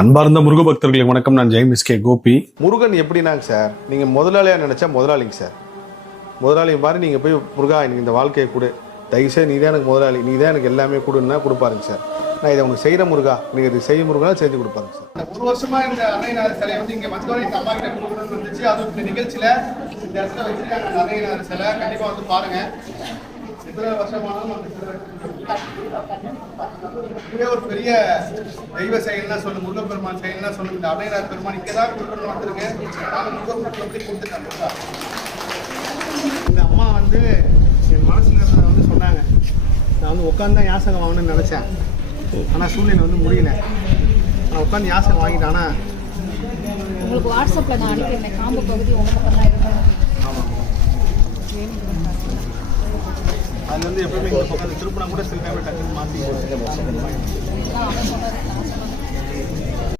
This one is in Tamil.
அன்பார்ந்த முருக பக்தர்களுக்கு வணக்கம். நான் ஜெயமிஸ்கே கோபி. முருகன் எப்படின்னாங்க சார், நீங்கள் முதலாளியாக நினச்சா முதலாளிங்க சார். முதலாளி மாதிரி நீங்கள் போய் முருகா எனக்கு இந்த வாழ்க்கையை கொடு, தயவுசெய்து நீ தான் எனக்கு முதலாளி, நீ தான் எனக்கு எல்லாமே கொடுன்னா கொடுப்பாருங்க சார். நான் இதை உங்களுக்கு செய்கிற முருகா, நீங்கள் இது செய்ய முருகா செஞ்சு கொடுப்பாருங்க சார். ஒரு வருஷமா இந்த அன்னையனார் சிலை வந்து இங்கே வந்தோடனே எங்கள் அம்மா கிட்ட கொடுக்கணும்னு வந்துச்சு. அதுவும் இந்த நிகழ்ச்சியில் இந்த இடத்துல வச்சுருக்காங்க அந்த அன்னையனார் சிலை. கண்டிப்பாக வந்து பாருங்கள். எத்தனை வருஷமானாலும் அந்த சிலை இதுவே ஒரு பெரிய தெய்வ செயல்னா சொல்லு, முருகப்பெருமான் செயல்னா சொல்லு. இந்த அன்னையனார் பெருமான் இங்கே தான் கொடுக்கணும்னு வந்திருக்கேன். நானும் முருகப்பெருமான் வந்து கொடுத்துட்டேன். இந்த அம்மா வந்து என் மனசில் இருந்ததை வந்து சொன்னாங்க. நான் வந்து உட்காந்து தான் யாசகம் வாங்கணும்னு நினச்சேன். ஆனால் சூழ்நிலை வந்து முடியல. நான் உட்காந்து யாசகம் வாங்கிட்டேன். ஆனால் உங்களுக்கு வாட்ஸ்அப்பில் நான் அனுப்பியிருந்தேன். காம்பு பகுதி உங்கள் பக்கம் தான் இருக்கும். அதுலேருந்து எப்பவுமே இந்த பக்கம் திருப்பணம் கூட சில டைம் டக்குன்னு மாற்றி